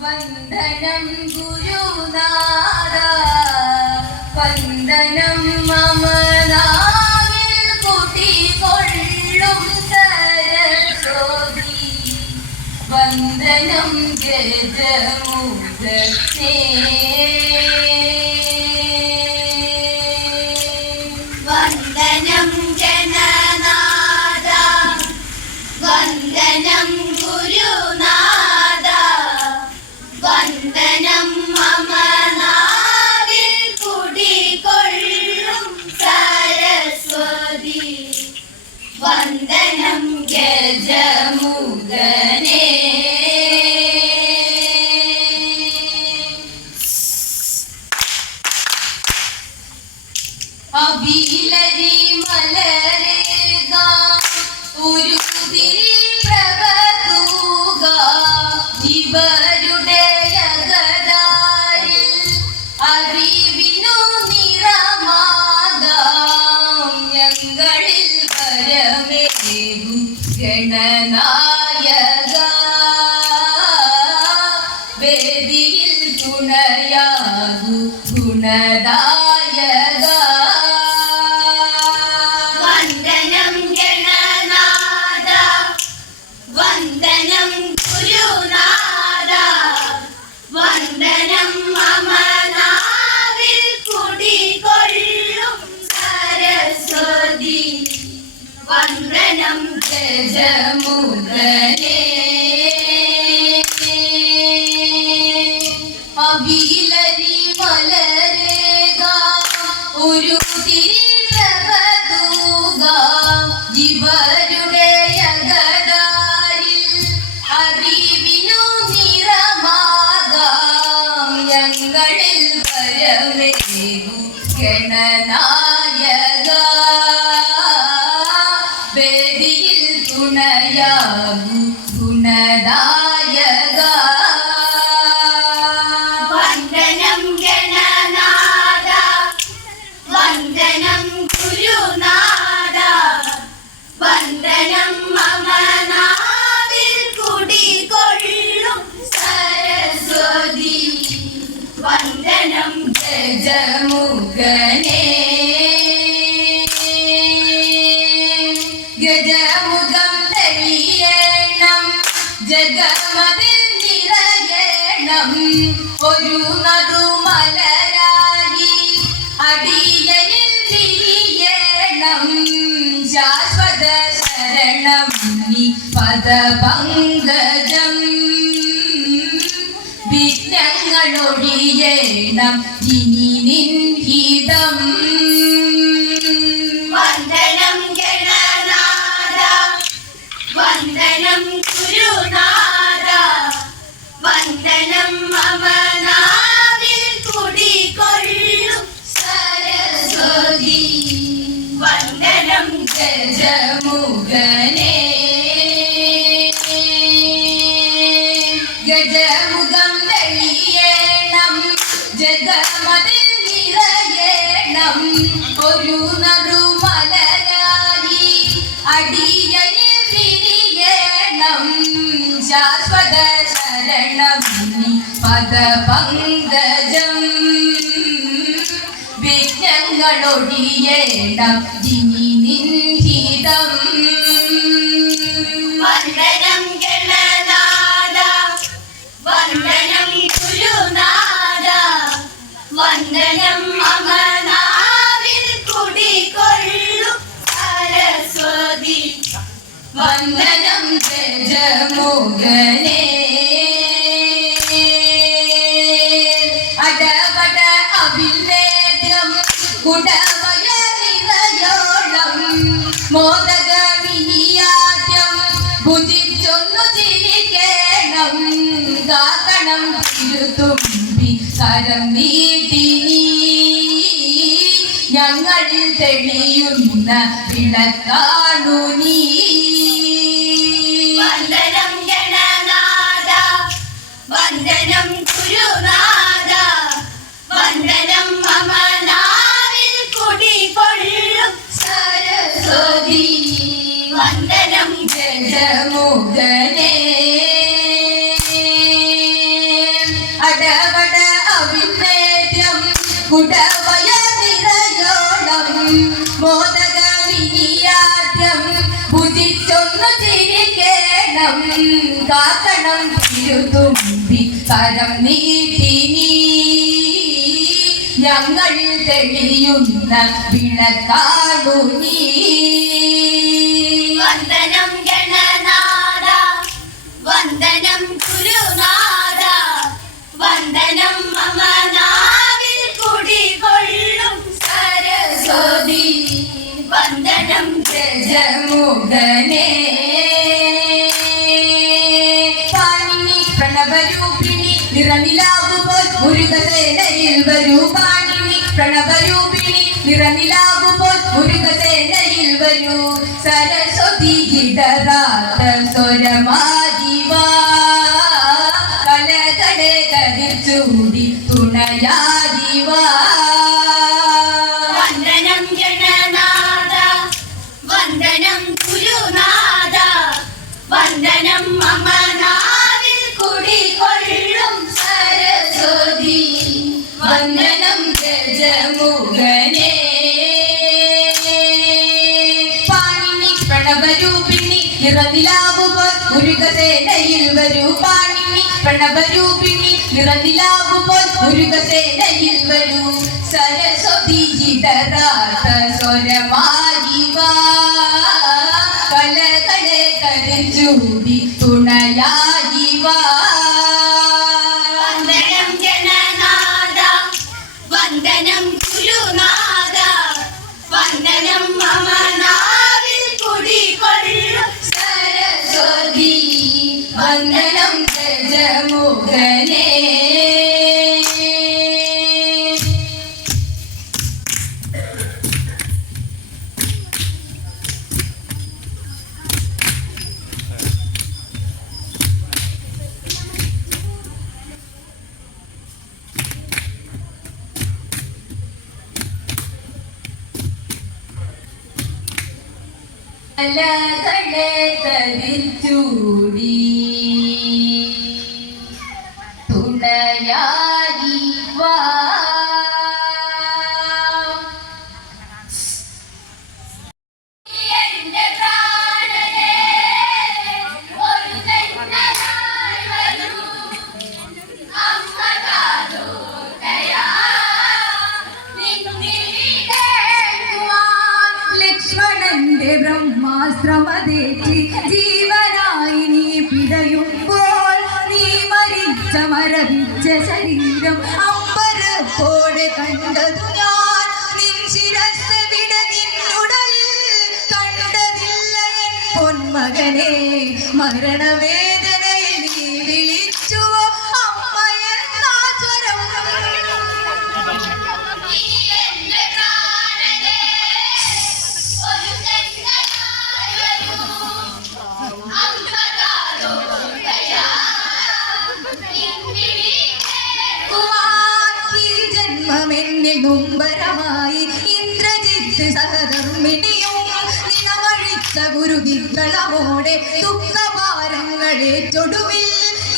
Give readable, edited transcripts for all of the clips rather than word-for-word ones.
വന്ദനം ഗുരുനാഥ വന്ദനം മമ നാവിൽ കുടികൊള്ളും സരസ്വതി വന്ദനം ഗജമുഖനേ വന്ദനം ജനനാഥ വന്ദനം ഗുരുനാഥ വന്ദനം മമ നാവിൽ കുടികൊള്ളും സരസ്വതി വന്ദനം ഗജമുഖനേ അഭിലരി മലരേക ഒരു തിരി പ്രഭതൂക ഇവരുടെ അകതാരിൽ അറിവിനു നിറമാകാം ഞങ്ങളിൽ പരമേകു ഗണനായക വേദിയിൽ തുണയാകു ഗുണദായക വന്ദനം ഗണനാഥ വന്ദനം ഗുരുനാഥ വന്ദനം മമ നാവിൽ കുടികൊള്ളും സരസ്വതി വന്ദനം ഗജമുഖനേ അഭിലരി മലരേക ഒരു തിരി പ്രഭതൂക ഇവരുടെ അകതാരിൽ അറിവിനു നിറമാകാം ഞങ്ങളിൽ പരമേകു ഗണനായക വേദിയിൽ തുണയാകു ഗുണദായക വന്ദനം ഗണനാഥ വന്ദനം ഗുരുനാഥ വന്ദനം മമ നാവിൽ കുടികൊള്ളും സരസ്വതി വന്ദനം ഗജമുഖനേ ഗജമുഖം തെളിയണം ജഗമതിൽ നിറയണം ഒരു നറുമലരായി അടിയനിൽ വിരിയണം ശാശ്വത ശരണം നീ പദപങ്കജം വിഘ്നങ്ങളൊഴിയണം ഇനി നിൻഹിതം വന്ദനം ഗണനാഥ വന്ദനം ഗുരുനാഥ വന്ദനം മമ നാവിൽ കുടികൊള്ളും സരസ്വതി വന്ദനം ഗജമുഖനേ ഗജമുഖം തെളിയണം ജഗമതിൽ നിറയണം ഒരു നറുമലരായി അടിയനിൽ വിരിയണം ശാശ്വത ശരണം നീ പദപങ്കജം വിഘ്നങ്ങളൊഴിയണം ഇനി നിൻഹിതം വന്ദനം ഗണനാഥ വന്ദനം ഗുരുനാഥ വന്ദനം മമ നാവിൽ കുടികൊള്ളും സരസ്വതി വന്ദനം ഗജമുഖനേ അടവട അഭിലേദ്യം കുടവയറിറയോളം മോദകമിനിയാദ്യം ഭുജിച്ചൊന്നു ചിരിക്കണം കാക്കണം തിരുതുമ്പി കരം നീട്ടി നീ ഞങ്ങളിൽ തെളിയുന്ന വിളക്കാണു നീ വന്ദനം ഗണനാഥ വന്ദനം ഗുരുനാഥ വന്ദനം മമ നാവിൽ കുടികൊള്ളും സരസ്വതി വന്ദനം ഗജമുഖനേ ഉടവയ നിറയോളം മോദകവിനിയാദ്യം ഭുജിച്ചൊന്നു ചിരിക്കണം കാക്കണം തിരുതുമ്പി കരം നീട്ടി നീ ഞങ്ങൾ തെളിയുന്ന വിളക്കാണു നീ വന്ദനം ഗണനാഥ വന്ദനം ഗുരുനാഥ വന്ദനം മമ നാവിൽ കുടികൊള്ളും സരസ്വതി വന്ദനം ഗജമുഖനേ പാണിനി പ്രണവരൂപിണി നിറനിലാവുപോൽ മുരുകസേനയിൽ വരൂ പാണിനി പ്രണവരൂപിണി നിറനിലാവുപോൽ മുരുകസേനയിൽ വരൂ സരസ്വതി ഇടറാത്ത സ്വരമാദിവാ കലകളെ കരിച്ചൂടി തുണയാദിവാ വന്ദനം ഗണനാഥ വന്ദനം ഗുരുനാഥ വന്ദനം മമ നാവിൽ കുടികൊള്ളും സരസ്വതി വന്ദനം ഗജമുഖനേ പാണിനി പ്രണവരൂപിണി നിറനിലാവുപോൽ മുരുകസേനയിൽ വരൂ പാണിനി പ്രണവരൂപിണി നിറനിലാവുപോൽ മുരുകസേനയിൽ വരൂ സരസ്വതി ഇടറാത്ത സ്വരമാദിവാ കലകളെ കരിച്ചൂടി തുണയാദിവാ വന്ദനം ഗണനാഥ വന്ദനം ഗുരുനാഥ വന്ദനം മമ നാവിൽ കുടികൊള്ളും സരസ്വതി വന്ദനം ഗജമുഖനേ കലകളെ കരിച്ചൂടി തുണയായി വാ എന്റെ പ്രാണനേ ഒരു തെന്നലായി വരൂ അമ്മ കാതോട്ടയാ നിന്നിലേ ലക്ഷ്മണന്റെ ബ്രഹ്മാശ്രമതേറ്റി ജീവനായി നീ പിടയുമ്പോൾ നീ മരിച്ച മരവിച്ച ശരീരം അമ്പരപ്പോടെ കണ്ടതു ഞാൻ നിൻ ശിരസ് വിട നിന്നുടലിൽ കണ്ടതില്ല എൻ പൊന്മകനെ മരണവേദനയിൽ നീ വിളിച്ചുവോ അമ്മയെന്നാ സ്വരം എന്റെ പ്രാണനേ ഒരു തെന്നലായി വരൂ അമ്മ കാതോട്ടയാ നിന്നിലേ ഈ ജന്മമെന്നിൽ നൊമ്പരമായി ഇന്ദ്രജിത്ത് സഹധർമ്മിണിയും നിനമഴിച്ച ഗുരുതിക്കളമോടെ ദുഃഖഭാരങ്ങളെ ചൊടുവിൽ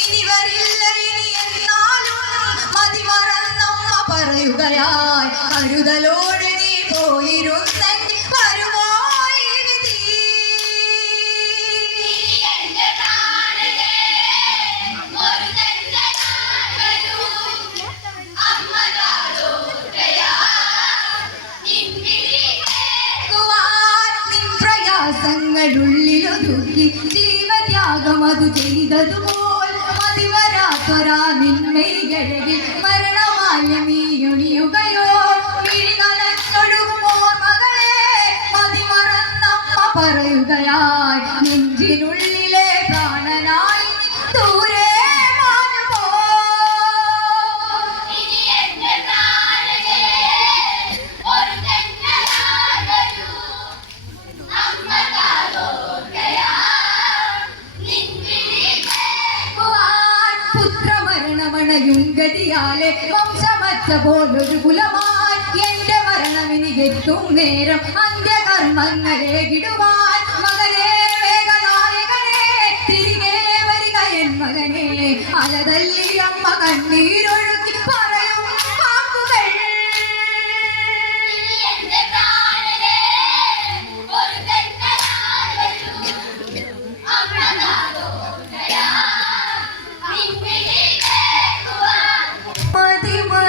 ഇനി വരില്ല ഇനി എന്നാലും മതിമറന്നമ്മ പറയുകയായി കരുതലോടെ നീ പോയിരുന്നെങ്കിൽ വരുമോ ഈ വിധി എന്റെ പ്രാണനേ ഒരു തെന്നലായി വരൂ അമ്മ കാതോട്ടയാ നിന്നിലേ നിൻ പ്രയാസങ്ങളുള്ളിലൊതുക്കി ജീവത്യാഗം അത് ചെയ്തതുപോൽ മതിവരാത്തൊരാ നിന്മയിഴകിൽ മരണമാല്യമീയൊണിയുകയോ വിഴിനൊഴുകുമോ മകളെ മതിമറന്നമ്മ പറയുകയായി നെഞ്ചിനുള്ളിലെ പ്രാണനായി ദൂരെ മാഞ്ഞുപോ എന്റെ പ്രാണനേ ഒരു തെന്നലായി വരൂ അമ്മ കാതോട്ടയാ നിന്നിലേ പുത്രമരണമണയും ഗതിയാലെ വംശമറ്റ പോലൊരു കുലമായി എന്റെ മരണമിനി എത്തും നേരം അന്ത്യകർമ്മങ്ങളെ കിടുവാൻ മകനെ വേഗനായകനെ തിരികെ വരിക എൻ മകനെ അലതല്ലി അമ്മ കണ്ണീരൊഴുക്കി പറയും വാക്കുകൾ അതിമ